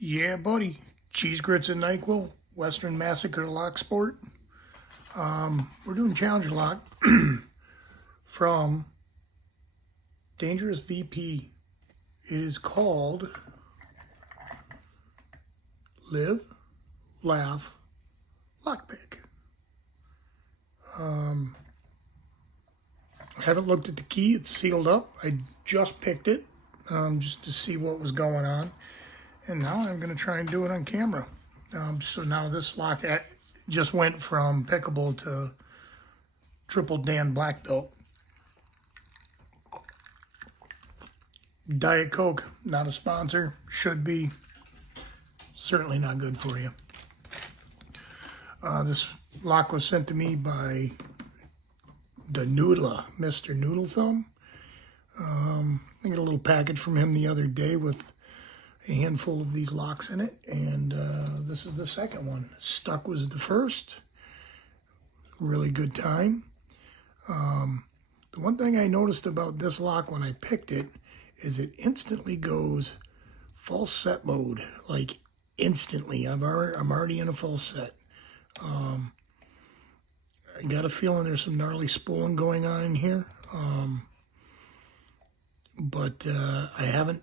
Yeah, buddy. Cheese grits and NyQuil, Western Massacre Locksport. We're doing challenge lock from Dangerous VP. It is called Live, Laugh, Lockpick. I haven't looked at the key. It's sealed up. I just picked it just to see what was going on. And now I'm going to try and do it on camera. So now this lock just went from pickable to triple Dan black belt. Diet Coke, not a sponsor. Should be. Certainly not good for you. This lock was sent to me by the Noodler, Mr. NoodleThumb. I got a little package from him the other day with a handful of these locks in it, and this is the second one. Stuck was the first. Really good time. The one thing I noticed about this lock when I picked it is it instantly goes false set mode, like instantly. I'm already in a false set. I got a feeling there's some gnarly spooling going on in here, but I haven't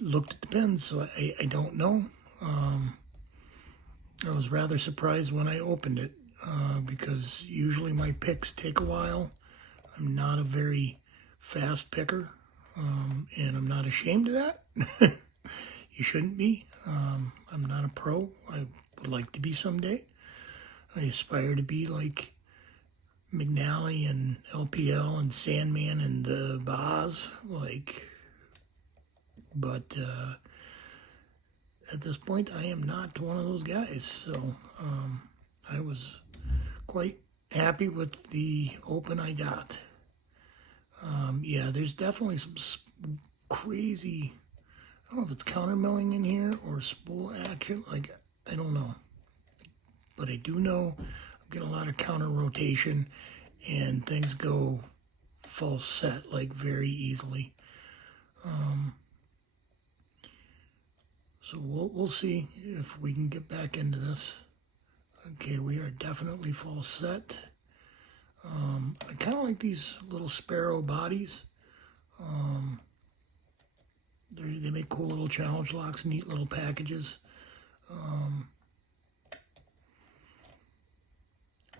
looked at the pins, so I don't know. I was rather surprised when I opened it because usually my picks take a while. I'm not a very fast picker, and I'm not ashamed of that. You shouldn't be. I'm not a pro. I would like to be someday. I aspire to be like McNally and LPL and Sandman and Boz, but at this point I am not one of those guys, so I was quite happy with the open I got. Yeah, there's definitely some crazy, I don't know if it's counter milling in here or spool action, I don't know, but I do know I'm getting a lot of counter rotation and things go false set very easily. So we'll see if we can get back into this. Okay, we are definitely false set. I kind of like these little sparrow bodies. They make cool little challenge locks, neat little packages.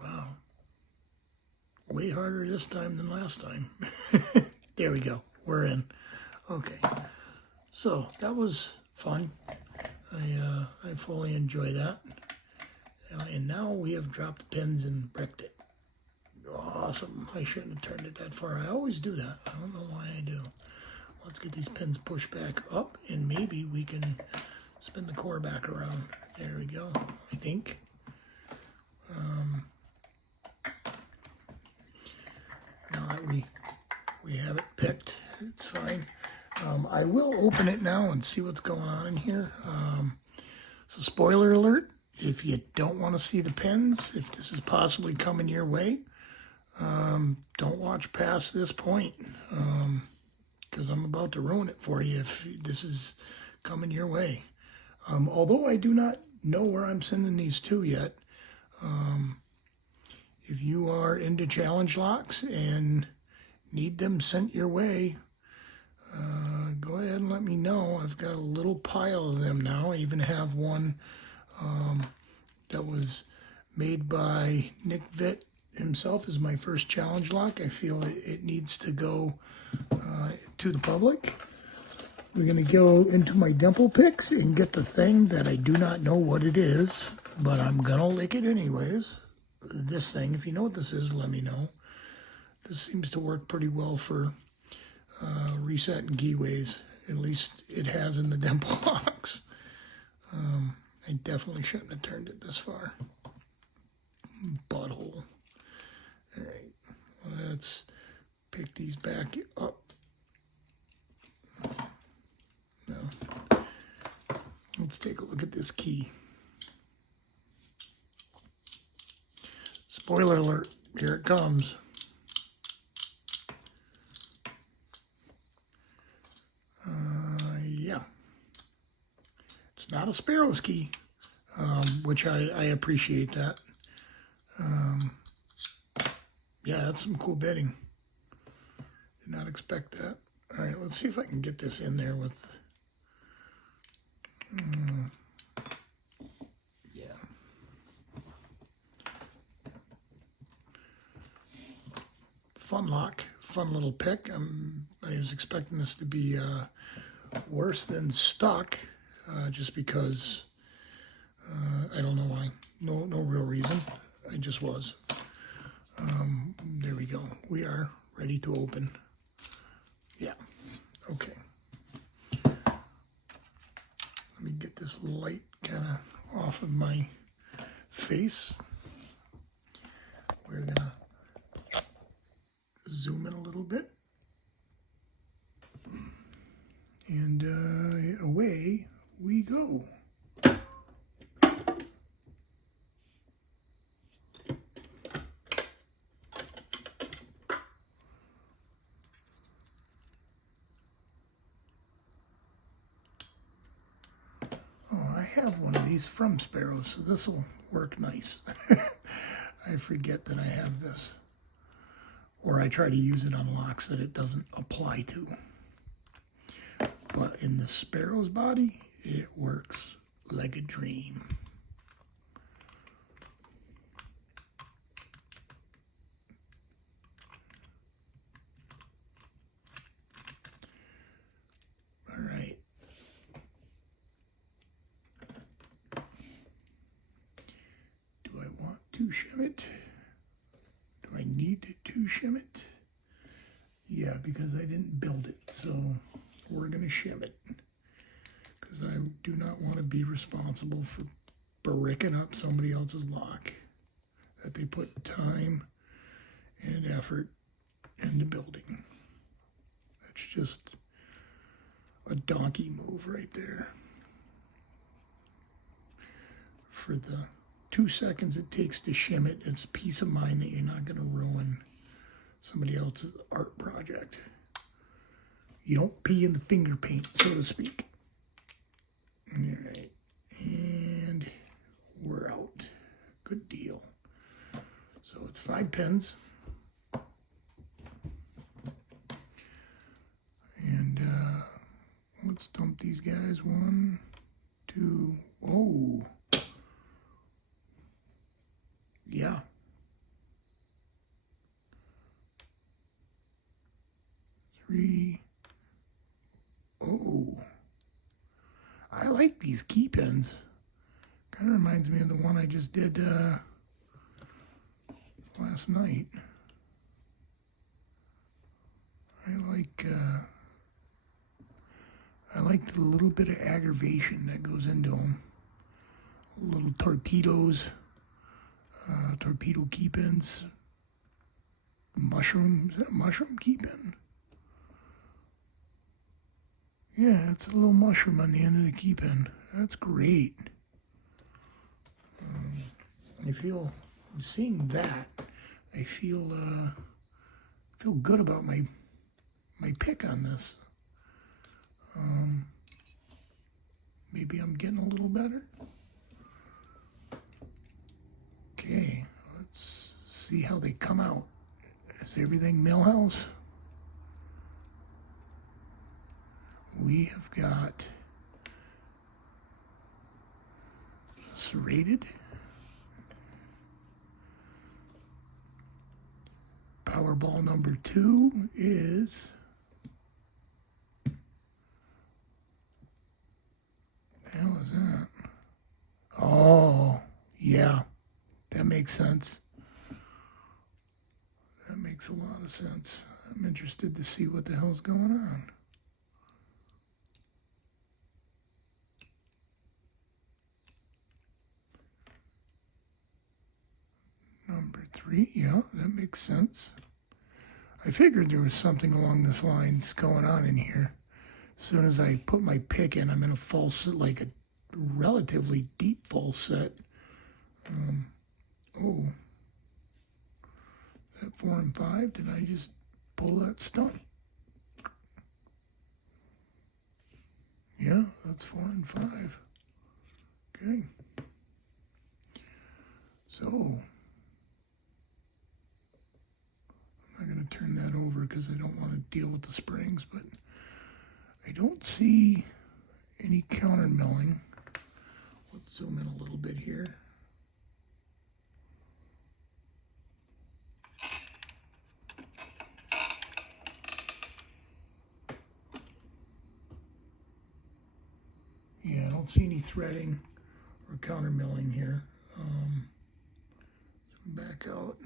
Wow. Way harder this time than last time. There we go. We're in. Okay. So that was fun. I fully enjoy that. And now we have dropped the pins and bricked it. Awesome. I shouldn't have turned it that far. I always do that. I don't know why I do. Let's get these pins pushed back up, and maybe we can spin the core back around. There we go, I think. Now that we have it picked, it's fine. I will open it now and see what's going on in here. So spoiler alert, if you don't want to see the pins, if this is possibly coming your way, don't watch past this point, because I'm about to ruin it for you if this is coming your way. Although I do not know where I'm sending these to yet, if you are into challenge locks and need them sent your way, go ahead and let me know. I've got a little pile of them now. I even have one that was made by Nick Vitt himself as my first challenge lock. I feel it needs to go to the public. We're going to go into my dimple picks and get the thing that I do not know what it is, but I'm going to lick it anyways. This thing, if you know what this is, let me know. This seems to work pretty well for reset and keyways. At least it has in the dimple locks. I definitely shouldn't have turned it this far. Butthole. Alright, let's pick these back up. Now, let's take a look at this key. Spoiler alert, here it comes. Yeah. It's It's not a sparrow's key, which I appreciate that. Yeah, that's some cool bedding. Did not expect that. All right, let's see if I can get this in there with... yeah. Fun lock, fun little pick. I was expecting this to be worse than stuck, just because I don't know why. No real reason. I just was. There we go. We are ready to open. Yeah. Okay. Let me get this light kind of off of my face. We're gonna zoom in a little bit. And away we go. I have one of these from Sparrows, so this will work nice. I forget that I have this. Or I try to use it on locks that it doesn't apply to. But in the Sparrow's body, it works like a dream. All right. Do I want to shim it? Do I need to shim it? Yeah, because I didn't build it, so we're going to shim it. Because I do not want to be responsible for bricking up somebody else's lock that they put time and effort into building. That's just a donkey move right there. For the 2 seconds it takes to shim it, it's peace of mind that you're not going to ruin somebody else's art project. You don't pee in the finger paint, so to speak. All right, and we're out. Good deal. So it's 5 pins. And let's dump these guys. 1, 2, oh. Yeah. Three. Oh. I like these key pins. Kind of reminds me of the one I just did last night. I like the little bit of aggravation that goes into them. Little torpedoes, torpedo key pins. Mushroom, is that a mushroom key pin? Yeah, it's a little mushroom on the end of the key pin. That's great. I feel, seeing that, I feel good about my pick on this. Maybe I'm getting a little better. Okay, let's see how they come out. Is everything millhouse? We have got serrated, Powerball number 2 is the hell is that? Oh, yeah, that makes sense. That makes a lot of sense. I'm interested to see what the hell's going on. Number 3, yeah, that makes sense. I figured there was something along those lines going on in here. As soon as I put my pick in, I'm in a false, like a relatively deep false set. Oh, is that 4 and 5? Did I just pull that stunt? Yeah, that's 4 and 5. Okay. So, I'm not going to turn that over because I don't want to deal with the springs, but I don't see any counter milling. Let's zoom in a little bit here. Yeah, I don't see any threading or counter milling here. Back out.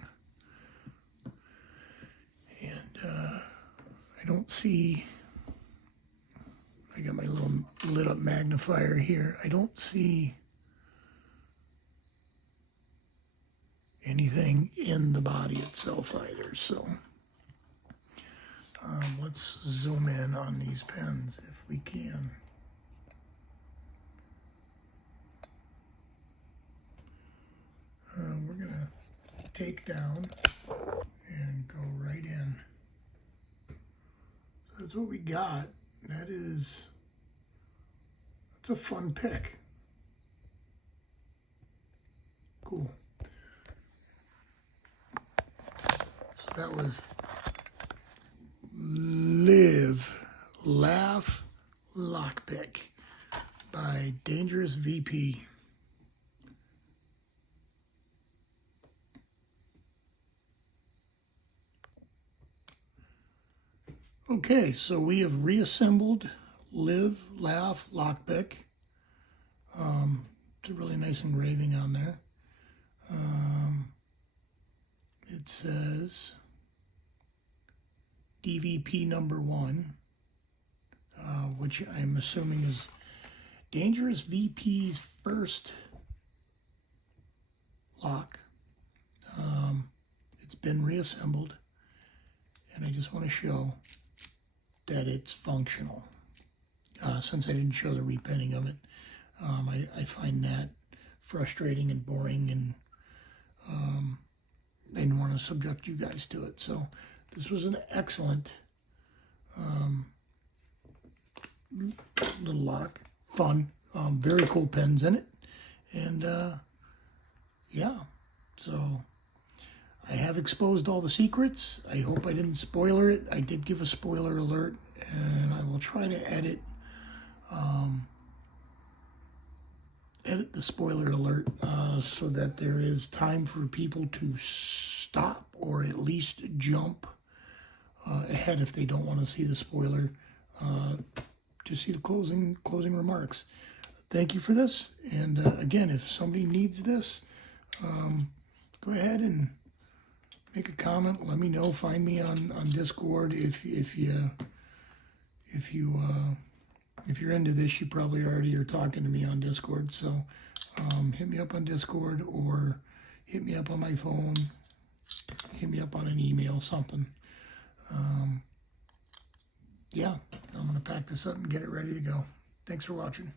And I don't see, I got my little lit up magnifier here. I don't see anything in the body itself either. So let's zoom in on these pens if we can. We're going to take down and go right in. So that's what we got. That's a fun pick. Cool. So that was Live, Laugh, Lockpick by Dangerous VP. Okay, so we have reassembled Live, Laugh, Lockpick. It's a really nice engraving on there. It says DVP number 1, which I'm assuming is Dangerous VP's first lock. It's been reassembled, and I just want to show that it's functional. Since I didn't show the repenning of it, I find that frustrating and boring, and I didn't want to subject you guys to it. So this was an excellent little lock, fun, very cool pens in it, and yeah, so I have exposed all the secrets. I hope I didn't spoiler it. I did give a spoiler alert, and I will try to edit the spoiler alert so that there is time for people to stop or at least jump ahead if they don't want to see the spoiler to see the closing remarks. Thank you for this, and again, if somebody needs this, go ahead and make a comment. Let me know. Find me on Discord if you're into this. You probably already are talking to me on Discord. So hit me up on Discord, or hit me up on my phone. Hit me up on an email, something. Yeah, I'm gonna pack this up and get it ready to go. Thanks for watching.